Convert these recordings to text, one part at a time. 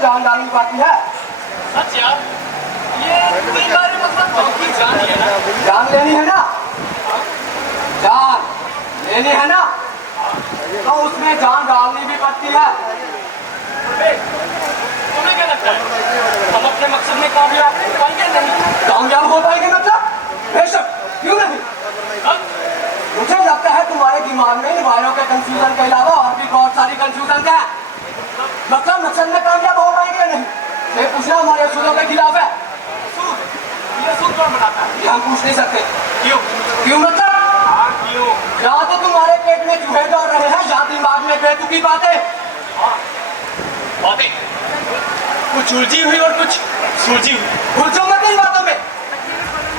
जान डालनी बाकी है। सच यार, ये बारे मतलब की जान है ना? जान लेनी है ना? जान लेनी है ना? तो उसमें जान डालनी भी पड़ती है। तुम्हें क्या लगता है हम अपने मकसद में कामयाब हो पाएंगे? नहीं कामयाब हो पाएंगे मतलब? बेशक, क्यों नहीं? मुझे लगता है तुम्हारे दिमाग में इन वायरों के कंफ्यूजन के अलावा और भी बहुत सारी कंफ्यूजन है। मतलब मकसद में कामयाब हो पाएंगे नहीं? ये पूछना हमारे असूलों के खिलाफ है। ये असूल कौन बनाता है? ये हम पूछ नहीं सकते। क्यों? क्यों मतलब? क्यों? या तो तुम्हारे पेट में चूहे दौड़ रहे हैं या दिमाग में बेतुकी बातें। बातें कुछ उलझी हुई और कुछ सुलझी हुई। उलझो मत इन बातों में,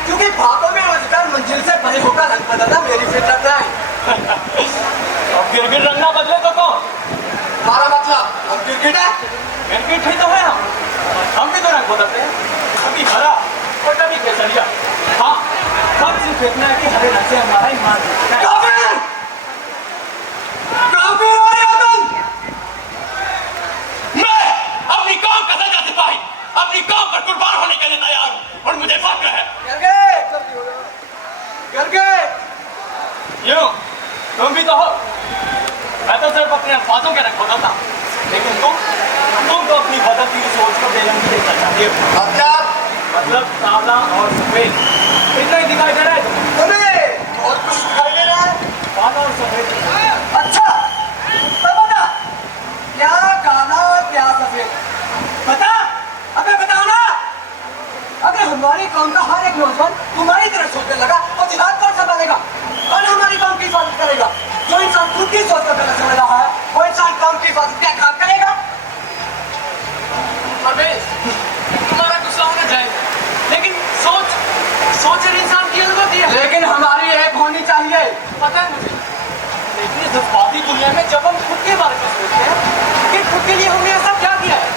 क्योंकि बातों में उलझकर मंजिल से परे होकर रंग बदलना मेरी फितरत है। अब गिरगिट रंगना बदले तो कौन? हमारा मतलब हम गिरगिट है। गिरगिट ही तो है हम भी तो रंग बदलते हैं, कभी हरा और कभी केसरिया। हाँ, सब सिर्फ इतना है कि हरे रंग से हमारा ईमान दिखता है। काफिर! काफिर हो या तुम? मैं अपनी कौम का सच्चा सिपाही अपनी कौम पर कुर्बान होने के लिए तैयार हूँ और मुझे फख्र है। गिरगिट! यूं तुम भी तो हो। मैं तो सिर्फ अपने अल्फाजों के रंग बदलता, लेकिन तुम तो अपनी बदलती हुई सोच को बेरंगी देखना चाहते हो। मतलब ताजा और सफेद इतना ही दिखाई दे रहा है तुम्हें और कुछ दिखाई दे रहा है? काला और सफेद। अच्छा, तो बता क्या काला और क्या सफेद? बता, अबे बताओ ना। अगर हमारी कौम का हर एक नौजवान तुम्हारी तरह सोचने लगा तो जिहाद कौन संभालेगा? कौन हमारी कौम की हिफाजत करेगा? जो इंसान खुद की सोच को गलत समझ रहा है वो इंसान कौम की हिफाजत क्या काम करेगा? तुम्हारा गुस्सा होना चाहिए, लेकिन सोच हर इंसान की अलग होती है। लेकिन हमारी एक होनी चाहिए। पता है मुझे, लेकिन इस जज्बाती दुनिया में जब हम खुद के बारे में सोचते हैं कि खुद के लिए हमने ऐसा क्या किया है,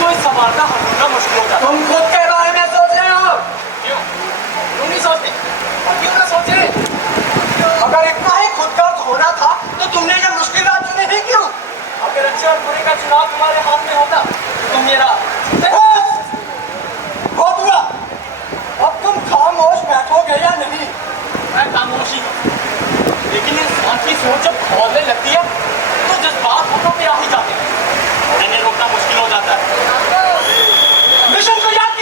तो इस सवाल का हल ढूंढना मुश्किल हो जाता है। तुम खुद के बारे में सोच रहे हो? क्यों? तुम नहीं सोचते? क्यों ना सोचे? अगर इतना ही खुद का होना था तो तुमने ये मुश्किल बात चुनी ही क्यों? अगर अच्छे और बुरे का चुनाव तुम्हारे हाथ में होता तो तुम मेरा बहुत हुआ। अब तुम खामोश बैठोगे या नहीं? मैं खामोशी हूँ, लेकिन इंसान की सोच जब खोलने लगती है तो जज्बात होठों पे आ ही जाते हैं और इन्हें रोकना मुश्किल हो जाता है। मिशन को याद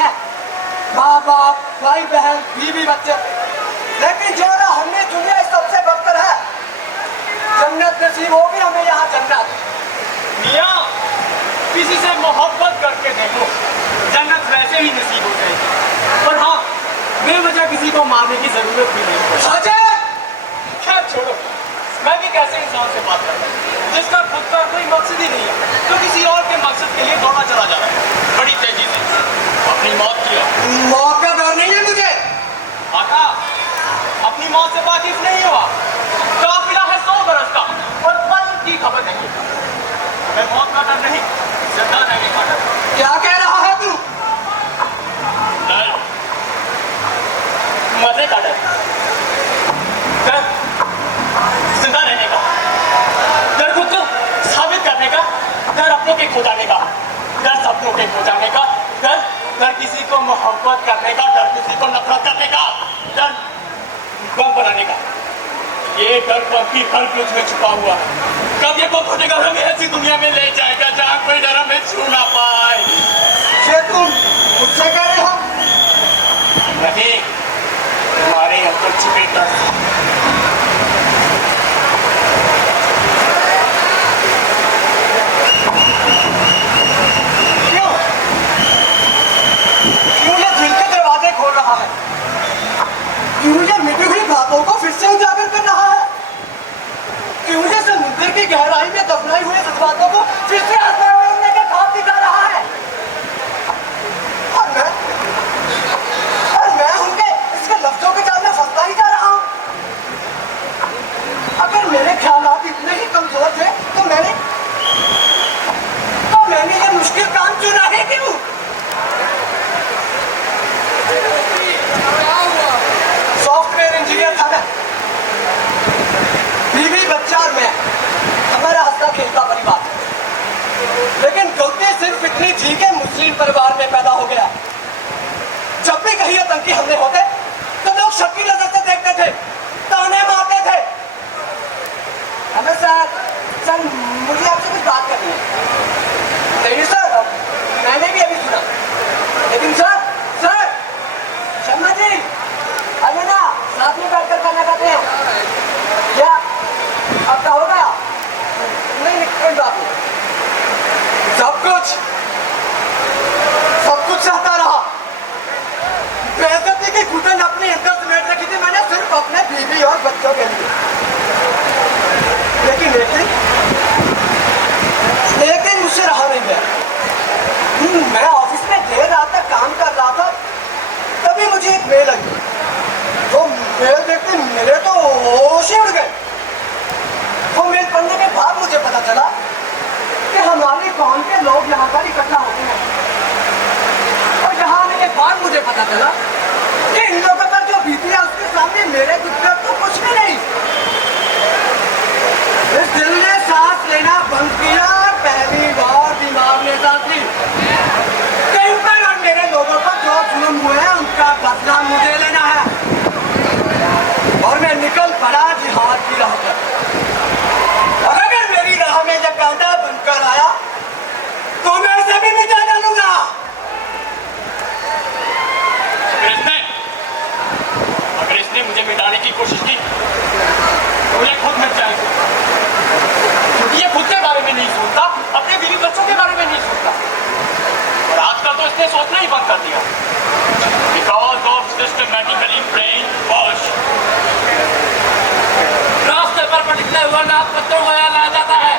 हैं, माँ बाप, भाई बहन, बीवी बच्चे, लेकिन जो ना हमने दुनिया सबसे बदतर है। जन्नत नसीब होगी हमें यहाँ जन्नत। मियाँ, किसी से मोहब्बत करके देखो, जन्नत वैसे ही नसीब हो जाएगी। पर हाँ, बेवजह किसी को मारने की जरूरत भी नहीं पड़ती। खैर छोड़ो, मैं भी कैसे इंसान से बात करता हूँ जिसका खुद का कोई मकसद ही नहीं है, तो किसी और के मकसद के लिए दौड़ा चला जा रहा है बड़ी तेजी से अपनी मौत की ओर। मौत का डर नहीं है मुझे। आका, अपनी मौत से वाकिफ नहीं हुआ। काफिला है 100 बरस का और पल की खबर नहीं। हमें मौत का डर नहीं, जिंदा रहने का डर। क्या कह रहा है तू? डर, मरने का डर, डर जिंदा रहने का, डर खुद को साबित करने का, डर अपनों के खो जाने का, डर सपनों के खो जाने का, डर डर किसी को मोहब्बत करने का, डर किसी को नफरत करने का, डर बम बनाने का। ये डर की कल्प में छुपा हुआ है। कब ये बम फटेगा और हमें ऐसी दुनिया में ले जाएगा जहाँ कोई डर हमें छू ना पाए। तुम मुझसे कह रहे हो? नहीं, तुम्हारे अंदर छुपे डर। क्यों ये दिल के दरवाजे खोल रहा है? क्यों ये मिटी हुई बातों को फिर से उजागर कर रहा है? क्यों ये समुद्र की गहराई में दफनाई हुए जज्बातों को फिर से आसमान में उड़ने के ख्वाब दिखा रहा है? और मैं उनके इसके लफ्जों के जाल में फंसता ही जा रहा हूँ। अगर मेरे ख्यालात इतने ही कमजोर थे तो मैंने ये मुश्किल काम चुना है क्यों? सॉफ्टवेयर इंजीनियर था मैं, बीवी बच्चा और मैं, हमारा हंसता खेलता परिवार। लेकिन गलती सिर्फ इतनी थी कि मुस्लिम परिवार में पैदा हो गया। जब भी कहीं आतंकी हमले होते तो लोग शक की नजर से देखते थे, ताने मारते थे। हमें सर मुझे आपसे कुछ बात करनी है। नहीं सर, मैंने भी अभी सुना, लेकिन सर शर्मा जी अरे ना साथ में बैठकर खाना खाते हैं क्या? आपका हो गया? नहीं कोई बात नहीं। सब कुछ सहता रहा। बेइज्जती की घुटन अपनी इज्जत समेट रखी थी मैंने सिर्फ अपने बीवी और बच्चों के लिए। लेकिन मुझसे रहा नहीं गया। मैं ऑफिस में देर रात तक काम कर रहा था, तभी मुझे एक मेल आई। तो मेल देखते मेरे तो होश ही उड़ गए। वो मेल पढ़ने के बाद मुझे पता चला कि हमारी कौम के लोग यहाँ पर इकट्ठा होते हैं। और यहाँ आने के बाद मुझे पता चला कि इन लोगों पर जो बीती है उसके सामने मेरे दिक्कत तो कुछ भी नहीं। इस दिल ने सांस लेना बंद किया, पहली बार दिमाग ने सांस ली। कहीं पर और मेरे लोगों पर जो जुल्म हुए हैं उनका बदला मुझे लेना है। और मैं निकल पड़ा जिहाद की राह पर। और अगर मेरी राह में जब कांटा बनकर आया तो मैं इसे भी मिटा डालूंगा। अगर इसने मुझे मिटाने की कोशिश की तो मुझे खुद मिट जाएगा, क्योंकि ये खुद के बारे में नहीं सोचता, अपने बीवी बच्चों के बारे में नहीं सोचता। और आजकल तो इसने सोचना ही बंद कर दिया। Because of systematically brain wash, रास्ते पर भटकते हुए नाथ पत्तों को लाया जाता है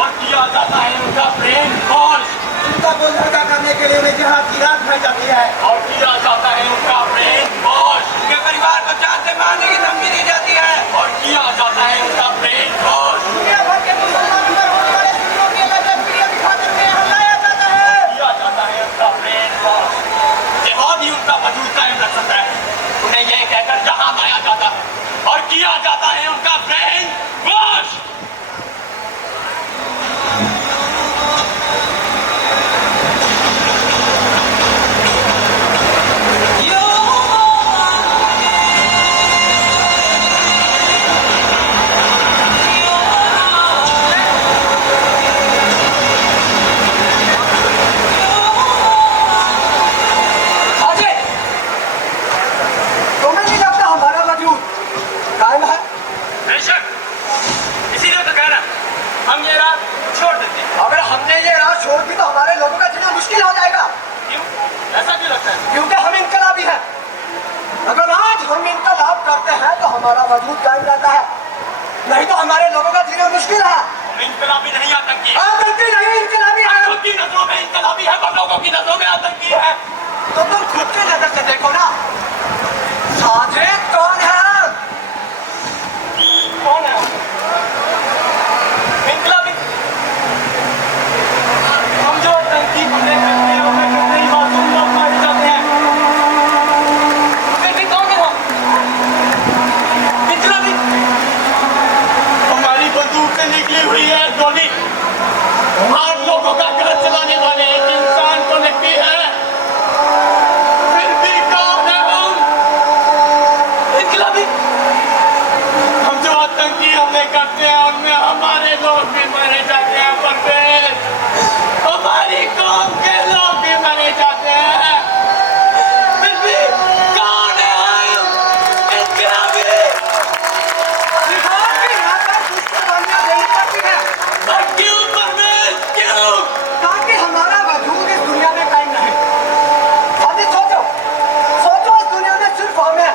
और किया जाता है उनका ब्रेन वॉश। उनका बोझ हल्का करने के लिए उन्हें जिहाद की राह दिखाई जाती है और किया जाता है उनका ब्रेन वॉश। उनके परिवार को जान से मारने की धमकी दी जाती है और किया जाता है उनका ब्रेन वॉश। दुनिया भर के मुसलमान पर होने वाले जुल्मों की लज्जत प्रिय दिखाते हुए हलाया जाता है। किया जाता है उनका ब्रेन वॉश। जिहाद ही उनका वजूद कायम रख सकता है। उन्हें यह कहकर जहां लाया जाता है और किया जाता है उनका ब्रेन वॉश। हमारे लोगों का जीना मुश्किल है। हम इनकलाबी नहीं आतंकी। आतंकी नहीं, इनकलाबी है। खुद की नजरों में इनकलाबी है, पर लोगों की नजरों में आतंकी है। तो तुम खुद की नजर से देखो ना, साजिद कौन है? कौन है? इनकलाबी। हम जो आतंकी हमले करते हैं, उनमें कितने ही मासूम लोग मारे जाते हैं। लेकिन कौन है हम? इनकलाबी। हमारी बंदूक से निकली हुई है गोली 8 लोगों का घर चलाने वाले एक इंसान को लगती है। फिर भी कौन है हम? इनकलाबी। हम जो आतंकी हमले करते हैं, उनमें हमारे लोग भी मारे जाते हैं, परवेज। हमारी कौम के लोग भी मारे जाते हैं। फिर भी कौन है हम? इनकलाबी। जिहाद की राह पर कुछ कुर्बानियां देनी पड़ती हैं, पर क्यों परवेज, क्यों? ताकि हमारा वजूद इस दुनिया में कायम रहे। अभी सोचो, सोचो इस दुनिया में सिर्फ हम हैं,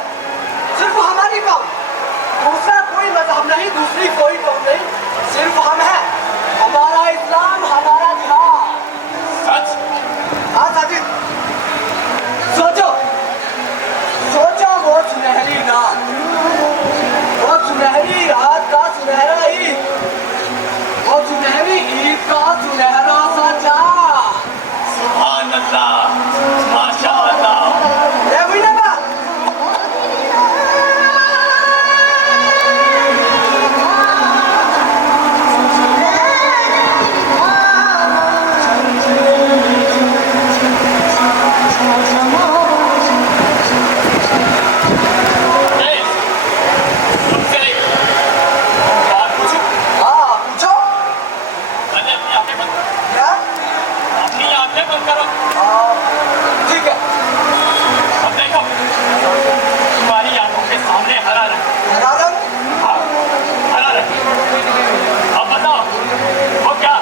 सिर्फ हमारी कौम, दूसरा कोई मजहब नहीं, दूसरी कोई कौम नहीं, सिर्फ हम हैं। हमारा इस्लाम, हमारा जिहाद। सच। हाँ साजिद, सोचो, सोचो वो सुनहरी रात, वो सुनहरी रात का सुनहरा ईद, वो सुनहरी ईद का सुनहरा सा चाँद। सुभान अल्लाह, माशा अल्लाह। ये हुई ना बात? ए, तुमसे एक बात पूछूं? हाँ पूछो। पहले अपनी आंखें बंद करो। क्या? अपनी आंखें बंद करो। ठीक है। अब देखो, तुम्हारी आंखों के सामने हरा रंग। हरा रंग? हाँ, हरा रंग। अब बताओ, वो क्या?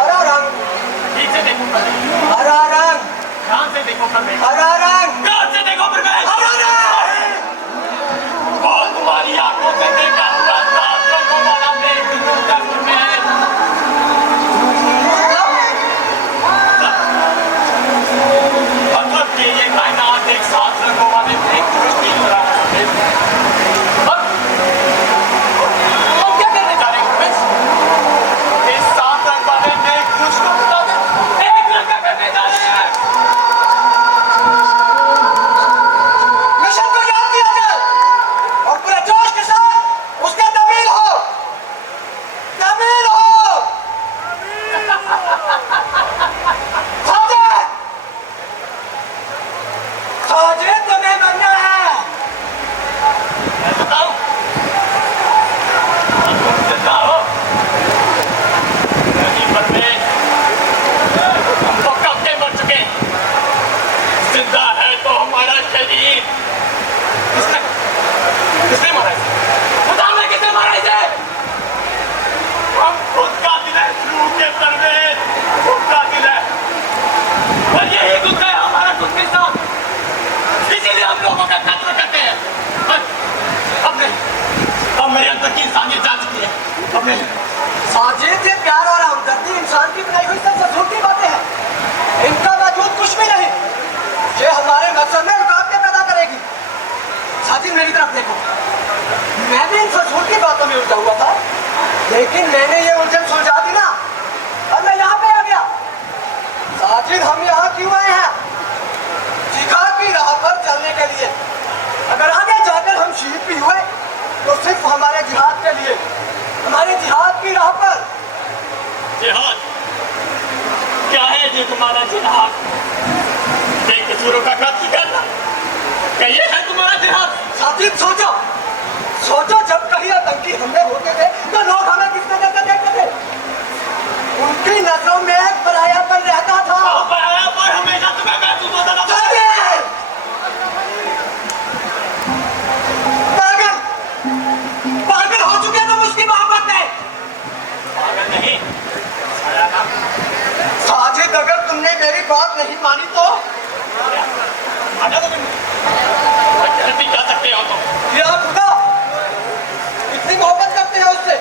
हरा रंग, ठीक से देखो पहले। हरा रंग, ध्यान से देखो परवेज। हरा रंग, ध्यान से देखो परवेज। हरा रंग। वो तुम्हारी आंखों से देखा हुआ 7 रंगों वाला देश दुनिया में है। मतलब कि ये कायनात एक 7 रंगों वाले एक पुरुष की तरह है। अब हम क्या करने जा रहे हैं परवेज? इस 7 रंग वाले एक पुरुष को बता दे, एक रंग का करने जा रहे हैं। मिशन को याद किया जाए और पूरे जोश के साथ उसका तमील हो, तमील हो। साजिद, साजिद तुम्हें बनना है। मैं बताऊं? अब तुम जिंदा हो? नहीं परवेज, हम तो कब के मर चुके। जिंदा है तो हमारा शरीर किसने किसने मारा इसे? बताओ ना, किसने मारा इसे? हम खुद कातिल है, रूह के परवेज, खुद कातिल है। और यही गुस्सा है हमारा खुद के साथ, इसीलिए हम लोगों का कत्ल करते हैं। अब नहीं, अब मेरे अंदर की इंसानियत जा चुकी है। अब नहीं। साजिद, ये प्यार और हमदर्दी इंसान की बनाई हुई सबसे झूठी बातें हैं। इनका वजूद कुछ भी नहीं, ये हमारे मकसद में रुकावटें पैदा करेगी। साजिद मेरी तरफ देखो, मैं भी इन फजूल की बातों में उलझा हुआ था, लेकिन मैंने ये उलझन सुलझा दी ना, और मैं यहाँ पे आ गया। साजिद, हम यहाँ क्यों आए हैं? जिहाद की राह पर चलने के लिए। अगर आगे जाकर हम शहीद भी हुए तो सिर्फ हमारे जिहाद के लिए, हमारे जिहाद की राह पर। जिहाद क्या है जी तुम्हारा जिहाद? बेकसूरों का कत्ल करना, क्या ये है तुम्हारा जिहाद? साजिद सोचो, सोचो, जब कहीं आतंकी हमले होते थे तो लोग हमें किस नजर से देखते थे? उनकी नजरों में एक पराया पर रहता था। और पराया पर हमेशा तुम्हें महसूस होता था। साजिद! पागल, पागल हो चुके तुम उसकी मोहब्बत में। पागल नहीं, साया ना। साजिद, अगर तुमने मेरी बात नहीं मानी तो आजा तो तुम जल्दी जा सकते हो तो। या खुदा, इतनी मोहब्बत करते हैं उससे,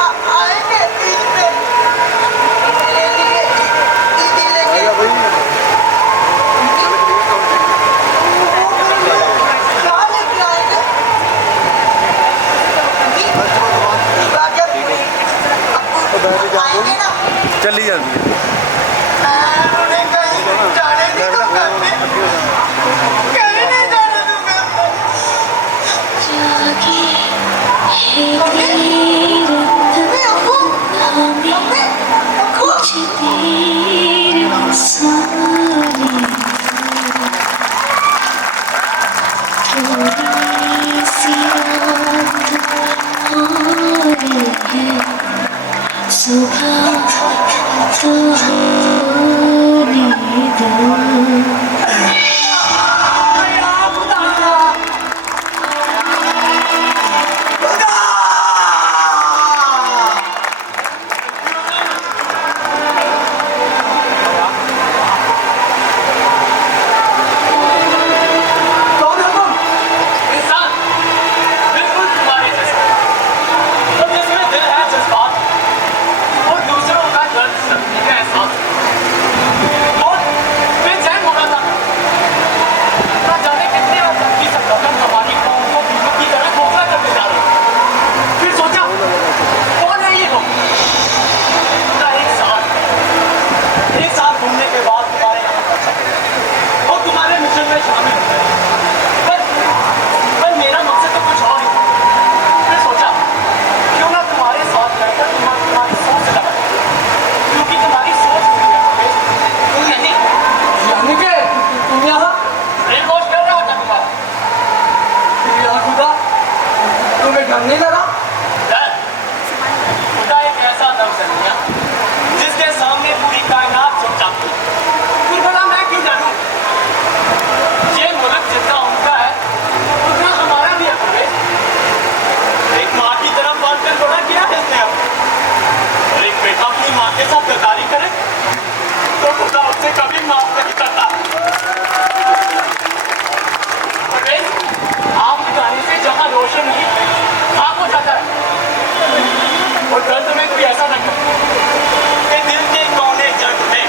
आएंगे ईद पे ईद लेके कहाँ लेके आएंगे आएंगे ना चली जाती है उन्हें कहीं जाने नहीं दूंगा मैं कहीं नहीं जाने दूंगा मम्मी अब्बू मम्मी अब्बू सुबह तो होने दो कौन है तुम इंसान बिल्कुल तुम्हारे जैसा तो जिसमें दिल है जज्बात और दूसरों का दर्द समझने का एहसास और बेचैन होना था ना जाने कितने और की सब रकम हमारी कौम को बीमार की तरह खोखला करते जा रहे फिर सोचा कौन है ये लोग पूरा एक साल घूमने के बाद तुम्हारे यहाँ पहुंचा और तुम्हारे मिशन में शामिल हो गए पर मेरा मकसद तो कुछ और ही था फिर सोचा क्यों ना तुम्हारे साथ रहकर तुम्हारी सोच से लगा क्योंकि तुम्हारी सोच बुरी है तुम नहीं यानी कि तुम यहाँ ब्रेन वॉश कर रहा था तुम्हारा यहाँ खुदा तुम्हें डर नहीं लगा डर खुदा एक ऐसा लफ्ज़ है दुनिया जिसके सामने पूरी कायनात झुक जाती है फिर भला मैं क्यों डरूं ये मुल्क जितना उनका है उतना हमारा भी है परवेज एक माँ की तरफ बात कर बड़ा किया है इसने अब और एक बेटा अपनी माँ के साथ गद्दारी करे तो खुदा उससे कभी माफ नहीं करता परवेज आप जाने से जहाँ रोशन ही खाक हो जाता है और दर्द में कोई ऐसा न करे कि दिल के कोने जट में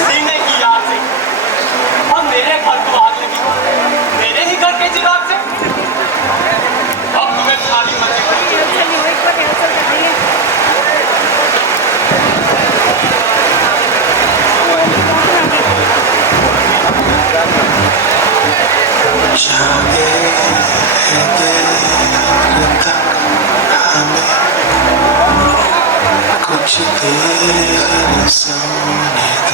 सीने की याद से और मेरे घर को आग लगी मेरे ही घर के चिराग से अब तुम्हें खाली मत जागे देर तक हमें कुछ देर सोने दो